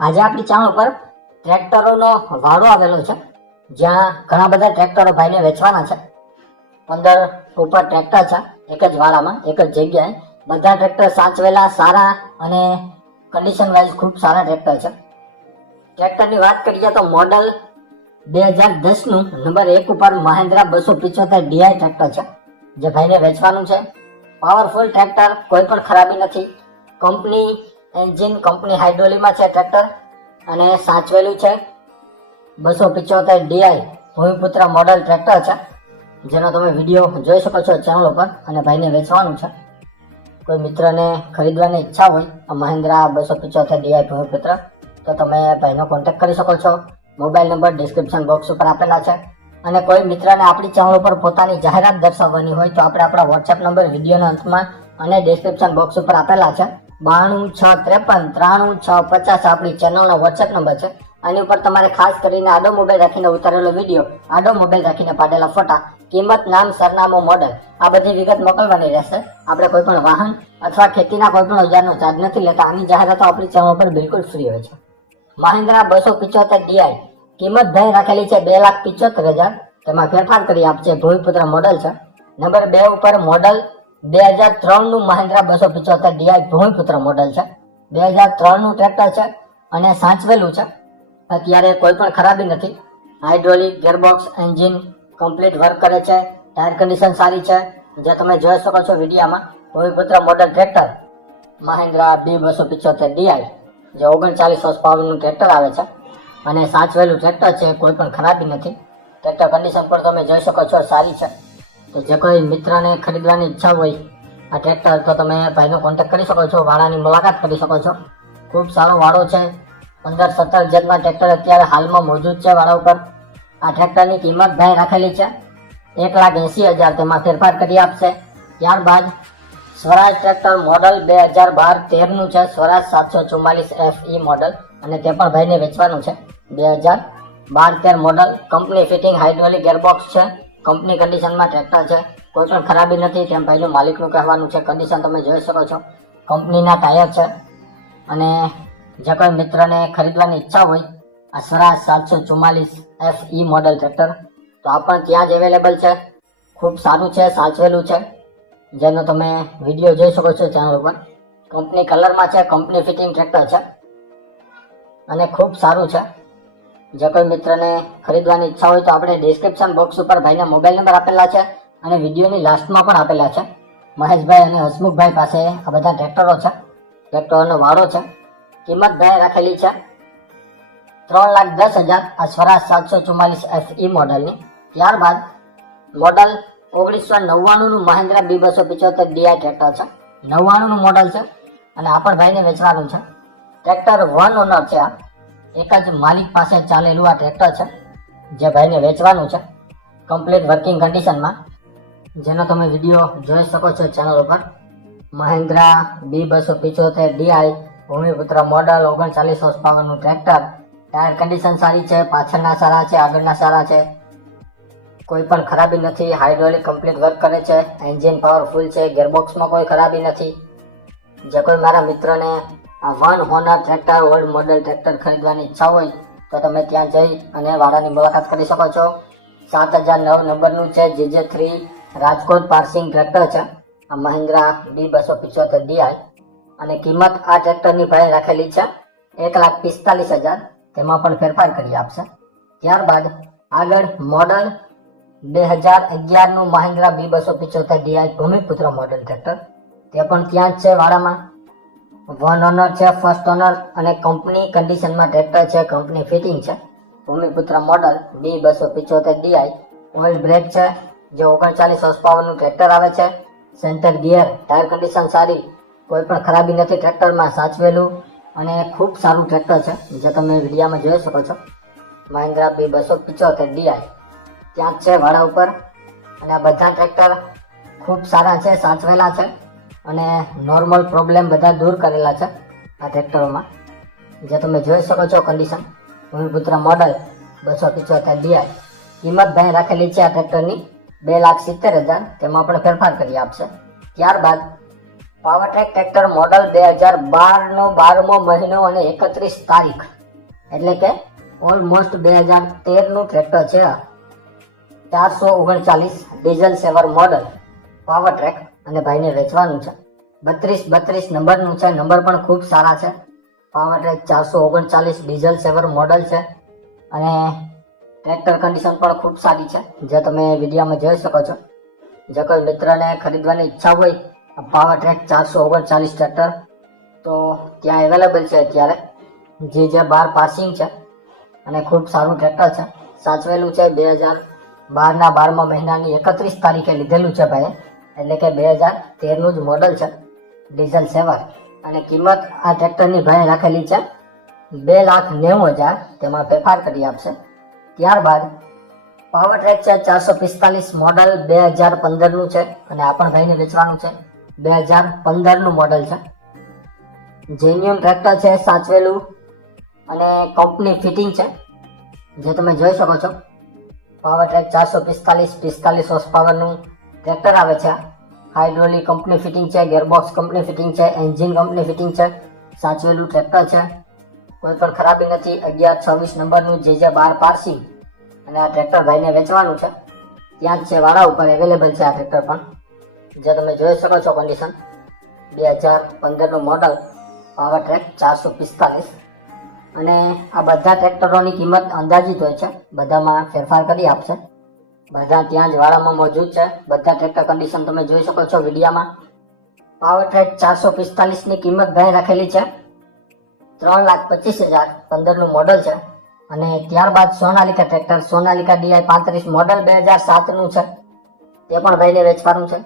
આજે આપણી ચેનલ ઉપર ટ્રેક્ટરોનો વાડો આવેલો છે. જ્યાં ઘણા બધા ટ્રેક્ટરો ભાઈને વેચવાના છે. પંદર ઉપર ટ્રેક્ટર છે, એક જ વાડામાં, એક જ જગ્યાએ. બધા ટ્રેક્ટર સાચવેલા, સારા અને કન્ડિશન વાઇઝ ખૂબ સારા ટ્રેક્ટર છે. ટ્રેક્ટરની વાત કરીએ તો મોડલ બે હજાર દસનું નંબર એક ઉપર મહેન્દ્રા બસો પિચોતેર ડીઆઈ ટ્રેક્ટર છે, જે ભાઈને વેચવાનું છે. પાવરફુલ ટ્રેક્ટર, કોઈ પણ ખરાબી નથી. કંપની એન્જિન કંપની હાઇડ્રોલીમાં છે, ટ્રેક્ટર. અને સાચવેલું છે, બસો પિચોતેર ડીઆઈ ભૂમિપુત્ર મોડલ ટ્રેક્ટર છે, જેનો તમે વીડિયો જોઈ શકો છો ચેનલ ઉપર અને ભાઈને વેચવાનું છે. કોઈ મિત્રને ખરીદવાની ઈચ્છા હોય, આ મહિન્દ્રા બસો પિચોતેર ડીઆઈ ભૂમિપુત્ર, તો તમે ભાઈનો કોન્ટેક્ટ કરી શકો છો. મોબાઈલ નંબર ડિસ્ક્રિપ્શન બોક્સ ઉપર આપેલા છે. અને કોઈ મિત્રને આપણી ચેનલ ઉપર પોતાની જાહેરાત દર્શાવવાની હોય, તો આપણે આપણા વોટ્સએપ નંબર વિડીયોના અંતમાં અને ડિસ્ક્રિપ્શન બોક્સ ઉપર આપેલા છે. બાણું, છ, ત્રેપન, ત્રાણું, છ, પચાસ આપણી ચેનલનો વોટ્સએપ નંબર છે. આની ઉપર તમારે ખાસ કરીને આડો મોબાઈલ રાખીને ઉતારેલો વીડિયો આડો મોબાઈલ રાખીને પાડેલા ફોટા કિંમત, નામ, સરનામું મોડલ આ બધી વિગત મોકલવાની રહેશે. આપણે કોઈ પણ વાહન અથવા ખેતીના કોઈ પણ ઓજારનો ચાર્જ નથી લેતા. આની જાહેરાતો આપણી ચેનલ પર બિલકુલ ફ્રી હોય છે. મહિન્દ્રા બસો પિચોતેર ડીઆઈ કિંમત ભાઈ રાખેલી છે બે લાખ પિચોતેર હજાર. તેમાં ફેરફાર કરી આપશે ભૂમિપુત્ર મોડલ છે. નંબર બે ઉપર મોડલ બે હજાર ત્રણનું મહિન્દ્રા બસો પિચોતેર ડીઆઈ ભૂમિપુત્ર મોડલ છે. બે હજાર ત્રણનું ટ્રેક્ટર છે અને સાચવેલું છે. અત્યારે કોઈ પણ ખરાબી નથી. Hydraulic gearbox engine complete work કરે છે. ટાયર કન્ડિશન સારી છે. જે તમે જોઈ શકો છો વિડીયામાં Bhoomiputra model tractor Mahindra B બસો પિચોતેર ડીઆઈ જે ઓગણચાલીસ હોર્સ પાવરનું ટ્રેક્ટર આવે છે. અને સાચવેલું ટ્રેક્ટર છે, કોઈ પણ ખરાબી નથી. ટ્રેક્ટર કન્ડિશન પણ તમે જોઈ શકો છો સારી છે. તો જે કોઈ મિત્રને ખરીદવાની ઈચ્છા હોય, આ ટ્રેક્ટર તો તમે ભાઈનો કોન્ટેક્ટ કરી શકો છો, વાડાની મુલાકાત કરી શકો છો. ખૂબ સારો વાડો છે. પંદર સત્તર જેટમાં ટ્રેક્ટર અત્યારે હાલમાં મોજૂદ છે વાડા ઉપર. આ ટ્રેક્ટરની કિંમત ભાઈ રાખેલી છે. એક લાખ એંસી હજાર તેમાં ફેરફાર કરી આપશે. ત્યારબાદ સ્વરાજ ટ્રેક્ટર મોડલ બે હજાર બાર તેરનું છે. સ્વરાજ સાતસો ચુમ્માલીસ એફ ઈ મોડલ અને તે પણ ભાઈને વેચવાનું છે. બે હજાર બાર તેર model company fitting hydraulic gearbox છે. કંપની કન્ડિશનમાં ટ્રેક્ટર છે. કોઈ પણ ખરાબી નથી, તેમ પહેલું માલિકનું કહેવાનું છે કન્ડિશન તમે જોઈ શકો છો. કંપનીના ટાયર છે. અને જે કોઈ મિત્રને ખરીદવાની ઈચ્છા હોય, આ સ્વરાજ સાતસો ચુમ્માલીસ એફ ઈ મોડલ ટ્રેક્ટર તો આ પણ ત્યાં જ અવેલેબલ છે. ખૂબ સારું છે, સાચવેલું છે. જેનો તમે વીડિયો જોઈ શકો છો ચેનલ ઉપર. કંપની કલરમાં છે કંપની ફિટિંગ ટ્રેક્ટર છે. અને ખૂબ સારું છે. જે કોઈ મિત્રને ખરીદવાની ઈચ્છા હોય તો આપણે ડિસ્ક્રિપ્શન બોક્સ ઉપર ભાઈના મોબાઈલ નંબર આપેલા છે અને વિડીયોની લાસ્ટમાં પણ આપેલા છે. મહેશભાઈ અને હસમુખભાઈ પાસે આ બધા ટ્રેક્ટરો છે. ટ્રેક્ટરોનો વાળો છે. કિંમત ભાઈ રાખેલી છે. ત્રણ લાખ દસ હજાર આ સ્વરાજ સાતસો ચુમ્માલીસ એફ ઈ મોડલની ત્યારબાદ મોડલ ઓગણીસો નવ્વાણુંનું મહિન્દ્રા બી બસો પિચોતેર ડીઆઈ ટ્રેક્ટર છે. નવ્વાણુંનું મોડલ છે. અને આ પણ ભાઈને વેચવાનું છે. ટ્રેક્ટર વન ઓનર છે આ. એક જ માલિક પાસે ચાલેલું આ ટ્રેક્ટર છે, જે ભાઈને વેચવાનું છે કમ્પ્લીટ વર્કિંગ કન્ડિશનમાં જેનો તમે વીડિયો જોઈ શકો છો ચેનલ ઉપર. મહિન્દ્રા બી બસો પિચોતેર ડીઆઈ ભૂમિપુત્ર મોડલ ઓગણચાલીસ હોર્સ પાવરનું ટ્રેક્ટર ટાયર કન્ડિશન સારી છે, પાછળના સારા છે, આગળના સારા છે. કોઈ પણ ખરાબી નથી હાઇડ્રોલિક કમ્પ્લીટ વર્ક કરે છે એન્જિન પાવરફુલ છે ગેરબોક્સમાં કોઈ ખરાબી નથી. જે કોઈ મારા મિત્રને આ one owner tractor old model tractor ખરીદવાની ઈચ્છા હોય તો તમે ત્યાં જઈ અને વાડાની મુલાકાત કરી શકો છો. સાત હજાર નવ નંબરનું છે જે જે થ્રી રાજકોટ પાર્સિંગ ટ્રેક્ટર છે. આ મહિન્દ્રા ડી બસો પિચોતેર ડીઆઈ અને કિંમત આ ટ્રેક્ટરની ભાઈ રાખેલી છે એક લાખ પિસ્તાલીસ હજાર. તેમાં પણ ફેરફાર કરી આપશે. ત્યારબાદ આગળ મોડલ બે હજાર અગિયારનું મહિન્દ્રા બી બસો પિચોતેર ડીઆઈ ભૂમિપુત્ર મોડલ ટ્રેક્ટર તે પણ ત્યાં જ છે વાડામાં. વન ઓનર છે ફર્સ્ટ ઓનર અને કંપની કન્ડિશનમાં ટ્રેક્ટર છે કંપની ફિટિંગ છે. ભૂમિપુત્ર મોડલ બી બસો પિચોતેર ડીઆઈ ઓઇલ બ્રેક છે, જે ઓગણચાલીસ હોર્સ પાવરનું ટ્રેક્ટર આવે છે. સેન્ટર ગિયર ટાયર કન્ડિશન સારી. કોઈ પણ ખરાબી નથી ટ્રેક્ટરમાં સાચવેલું. અને ખૂબ સારું ટ્રેક્ટર છે, જે તમે વિડીયામાં જોઈ શકો છો. મહિન્દ્રા બી બસો પિચોતેર ડીઆઈ ત્યાં જ છે વાડા ઉપર. અને આ બધા ટ્રેક્ટર ખૂબ સારા છે, સાચવેલા છે. અને નોર્મલ પ્રોબ્લેમ બધા દૂર કરેલા છે આ ટ્રેક્ટરોમાં જે તમે જોઈ શકો છો કન્ડિશન ભૂમિપુત્ર મોડલ બસો પિચોતેર ડીઆઈ કિંમત ભાઈ રાખેલી છે આ ટ્રેક્ટરની બે લાખ સિત્તેર હજાર. તેમાં પણ ફેરફાર કરી આપશે. ત્યારબાદ પાવર ટ્રેક ટ્રેક્ટર મોડલ બે હજાર બારનો બારમો મહિનો અને એકત્રીસ તારીખ. એટલે કે ઓલમોસ્ટ બે હજાર તેરનું ટ્રેક્ટર છે ચારસો ઓગણચાલીસ diesel saver model power track અને ભાઈને વેચવાનું છે. બત્રીસ બત્રીસ નંબરનું છે. નંબર પણ ખૂબ સારા છે. પાવર ટ્રેક ચારસો ઓગણચાલીસ ડીઝલ સેવર મોડલ છે. અને ટ્રેક્ટર કન્ડિશન પણ ખૂબ સારી છે. જે તમે વિડીયોમાં જોઈ શકો છો. જો કોઈ મિત્રને ખરીદવાની ઈચ્છા હોય પાવર ટ્રેક ચારસો ઓગણચાલીસ ટ્રેક્ટર તો ત્યાં અવેલેબલ છે અત્યારે. જે જે બાર પાસિંગ છે. અને ખૂબ સારું ટ્રેક્ટર છે. સાચવેલું છે બે હજાર બારના બારમા મહિનાની એકત્રીસ તારીખે લીધેલું છે ભાઈ એટલે કે બે હજાર તેરનું જ મોડલ છે ડીઝલ સેવન અને કિંમત આ ટ્રેક્ટરની ભાઈ રાખેલી છે, બે લાખ નેવું હજાર તેમાં ફેરફાર કરી આપશે. ત્યારબાદ પાવર ટ્રેક છે, ચારસો પિસ્તાલીસ મોડલ બે હજાર પંદરનું છે, અને આ પણ ભાઈને વેચવાનું છે. બે હજાર પંદરનું મોડલ છે. જેન્યુન ટ્રેક્ટર છે, સાચવેલું અને કંપની ફિટિંગ છે. જે તમે જોઈ શકો છો પાવર ટ્રેક ચારસો પિસ્તાલીસ પિસ્તાલીસ હોર્સ પાવરનું ટ્રેક્ટર આવે છે. હાઇડ્રોલિક કંપની ફિટિંગ છે ગેરબોક્સ કંપની ફિટિંગ છે એન્જિન કંપની ફિટિંગ છે, સાચવેલું ટ્રેક્ટર છે. કોઈ પણ ખરાબી નથી. અગિયાર, છવ્વીસ નંબરનું જે જે બાર પારસી અને આ ટ્રેક્ટર ભાઈને વેચવાનું છે. ત્યાં જ છે વાળા ઉપર અવેલેબલ છે આ ટ્રેક્ટર પણ. જે તમે જોઈ શકો છો કન્ડિશન બે હજાર પંદરનું મોડલ પાવર ટ્રેક ચારસો પિસ્તાલીસ. અને આ બધા ટ્રેક્ટરોની કિંમત અંદાજિત હોય છે. બધામાં ફેરફાર કરી આપશે. બધા ત્યાં જ વાળામાં મોજૂદ છે. બધા ટ્રેક્ટર કન્ડિશન તમે જોઈ શકો છો વિડીયામાં. પાવર ટ્રેક ચારસો પિસ્તાલીસની કિંમત ભાઈ રાખેલી છે. ત્રણ લાખ પચીસ હજાર પંદરનું મોડલ છે. અને ત્યારબાદ સોનાલિકા ટ્રેક્ટર સોનાલિકા ડીઆઈ પાંત્રીસ મોડલ બે હજાર સાતનું છે. તે પણ ભાઈને વેચવાનું છે.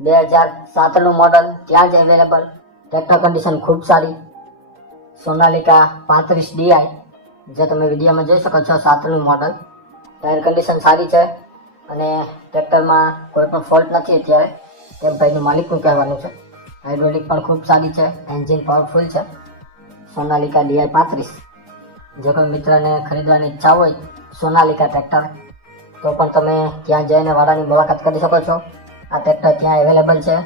બે હજાર સાતનું મોડલ ત્યાં જ અવેલેબલ ટ્રેક્ટર કન્ડિશન ખૂબ સારી. સોનાલિકા પાંત્રીસ ડીઆઈ જે તમે વિડીયોમાં જોઈ શકો છો, સાતનું મોડલ ટાયર કન્ડિશન સારી છે અને ટ્રેક્ટરમાં કોઈ પણ ફોલ્ટ નથી અત્યારે. તેમ ભાઈનું માલિકનું કહેવાનું છે. હાઇડ્રોલિક પણ ખૂબ સારી છે એન્જિન પાવરફુલ છે. સોનાલિકા ડીઆઈ પાંત્રીસ. જો કોઈ મિત્રને ખરીદવાની ઈચ્છા હોય સોનાલિકા ટ્રેક્ટર, તો પણ તમે ત્યાં જઈને વાળાની મુલાકાત કરી શકો છો. આ ટ્રેક્ટર ત્યાં અવેલેબલ છે.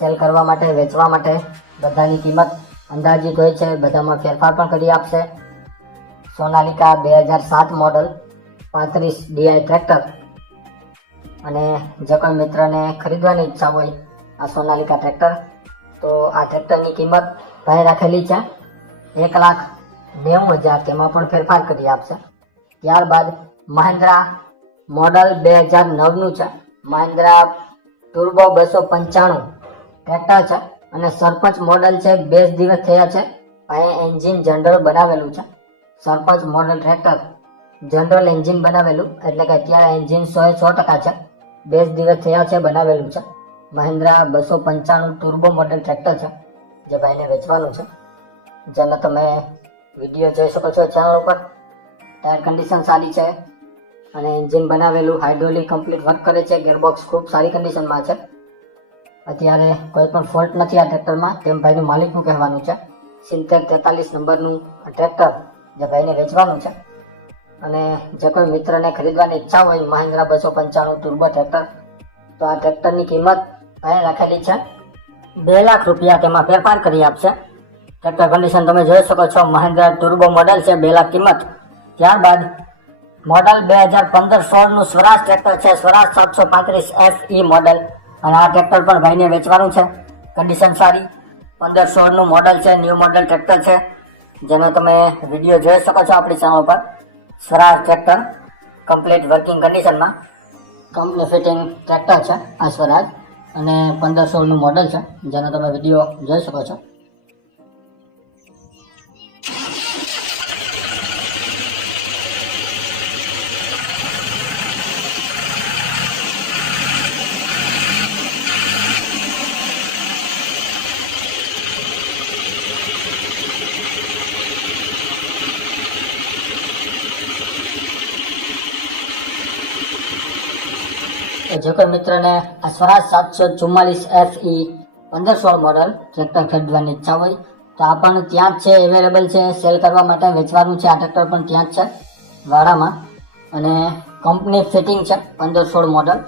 સેલ કરવા માટે, વેચવા માટે બધાની કિંમત અંદાજિત હોય છે. બધામાં ફેરફાર પણ કરી આપશે. સોનાલિકા બે હજાર સાત મોડલ પાંત્રીસ ડીઆઈ ટ્રેક્ટર અને જે કોઈ મિત્રને ખરીદવાની ઈચ્છા હોય આ સોનાલિકા ટ્રેક્ટર, તો આ ટ્રેક્ટરની કિંમત ભાઈ રાખેલી છે. એક લાખ નેવું હજાર તેમાં પણ ફેરફાર કરી આપશે. ત્યારબાદ મહિન્દ્રા મોડલ બે હજાર નવનું છે. મહિન્દ્રા ટુર્બો બસો પંચાણું ટ્રેક્ટર છે અને સરપંચ મોડલ છે બે દિવસ થયા છે. અહીં એન્જિન જનરલ બનાવેલું છે. Sarpanch model tractor general engine બનાવેલું, એટલે કે અત્યારે એન્જિન સો સો ટકા છે. બે દિવસ થયા છે, બનાવેલું છે. મહિન્દ્રા બસો પંચાણું ટુર્બો મોડેલ ટ્રેક્ટર છે, જે ભાઈને વેચવાનું છે. જેને તમે વીડિયો જોઈ શકો છો ચેનલ ઉપર. ટાયર કન્ડિશન સારી છે. અને એન્જિન બનાવેલું હાઇડ્રોલિક કમ્પ્લીટ વર્ક કરે છે. ગેરબોક્સ ખૂબ સારી કન્ડિશનમાં છે. અત્યારે કોઈ પણ ફોલ્ટ નથી આ ટ્રેક્ટરમાં તેમ ભાઈનું માલિકનું કહેવાનું છે. સિત્તેર તેતાલીસ નંબરનું ટ્રેક્ટર જે ભાઈને વેચવાનું છે. અને જે કોઈ મિત્રને ખરીદવાની ઈચ્છા હોય, મહિન્દ્રા બસો પંચાણું ટુર્બો ટ્રેક્ટર તો આ ટ્રેક્ટરની કિંમત અહીં રાખેલી છે. બે લાખ રૂપિયા તેમાં ફેરફાર કરી આપશે. ટ્રેક્ટર કન્ડિશન તમે જોઈ શકો છો, મહિન્દ્રા ટુર્બો મોડલ છે, બે લાખ કિંમત. ત્યારબાદ મોડલ બે હજાર પંદર સોળનું સ્વરાજ ટ્રેક્ટર છે, સ્વરાજ સાતસો પાંત્રીસ એફ ઈ મોડલ અને આ ટ્રેક્ટર પણ ભાઈને વેચવાનું છે. કન્ડિશન સારી. પંદર સોળનું મોડલ છે ન્યૂ મોડલ ટ્રેક્ટર છે. જેનો તમે વીડિયો જોઈ શકો છો આપણી ચેનલ પર. સ્વરાજ ટ્રેક્ટર કમ્પ્લીટ વર્કિંગ કન્ડિશનમાં કંપની ફિટિંગ ટ્રેક્ટર છે, આ સ્વરાજ. અને પંદર સોળનું મોડલ છે, જેનો તમે વીડિયો જોઈ શકો છો. જો કોઈ મિત્રને આ સ્વરાજ સાતસો ચુમ્માલીસ એફ ઈ પંદર સોળ મોડલ ટ્રેક્ટર ખરીદવાની ઈચ્છા હોય, તો આ પણ ત્યાં જ છે અવેલેબલ છે સેલ કરવા માટે વેચવાનું છે, આ ટ્રેક્ટર પણ ત્યાં જ છે, વાડામાં. અને કંપની ફિટિંગ છે પંદર સોળ model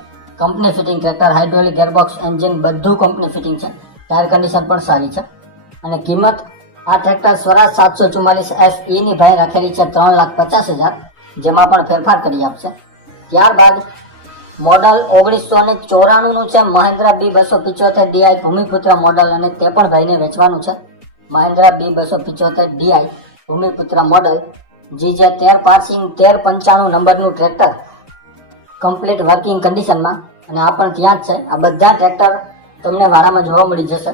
company fitting tractor hydraulic gearbox engine બધું કંપની ફિટિંગ છે. ટાયર કન્ડિશન પણ સારી છે. અને કિંમત, આ ટ્રેક્ટર સ્વરાજ સાતસો ચુમ્માલીસ એસ ઈની ભાઈ રાખેલી છે ત્રણ લાખ પચાસ હજાર, જેમાં પણ ફેરફાર કરી આપશે. ત્યારબાદ મોડલ ઓગણીસો ને ચોરાણું નું છે. મહેન્દ્રા બી બસો પિચોતેર ડીઆઈ ભૂમિપુત્ર મોડલ અને તે પણ ભાઈને વેચવાનું છે. મહિન્દ્રા બી બસો પિચોતેર ડીઆઈ ભૂમિપુત્ર મોડલ. જી જે તેર પાર્સિંગ, તેર પંચાણું નંબરનું ટ્રેક્ટર. કમ્પ્લીટ વર્કિંગ કન્ડિશનમાં. અને આ પણ ત્યાં જ છે. આ બધા ટ્રેક્ટર તમને વાળામાં જોવા મળી જશે.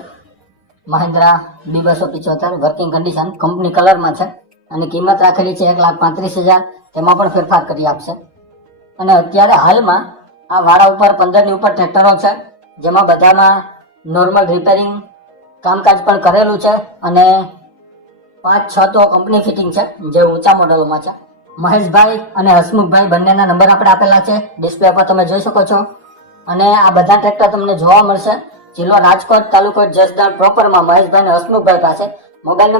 મહિન્દ્રા બી બસો પિચોતેર વર્કિંગ કન્ડિશન કંપની કલરમાં છે. અને કિંમત રાખેલી છે એક લાખ પાંત્રીસ હજાર. તેમાં પણ ફેરફાર કરી આપશે. અને અત્યારે હાલમાં આ વાડા ઉપર, પંદરની ઉપર ટ્રેક્ટરો છે, જેમાં બધામાં નોર્મલ રિપેરિંગ કામકાજ પણ કરેલું છે અને પાંચ, છ તો કંપની ફિટિંગ છે, જે ઊંચા મોડલોમાં છે. મહેશભાઈ અને હસમુખભાઈ બંનેના નંબર આપણે આપેલા છે ડિસ્પ્લે પર તમે જોઈ શકો છો. અને આ બધા ટ્રેક્ટર તમને જોવા મળશે. જિલ્લો રાજકોટ તાલુકો જસદાર પ્રોપરમાં મહેશભાઈ અને હસમુખભાઈ પાસે. Mobile number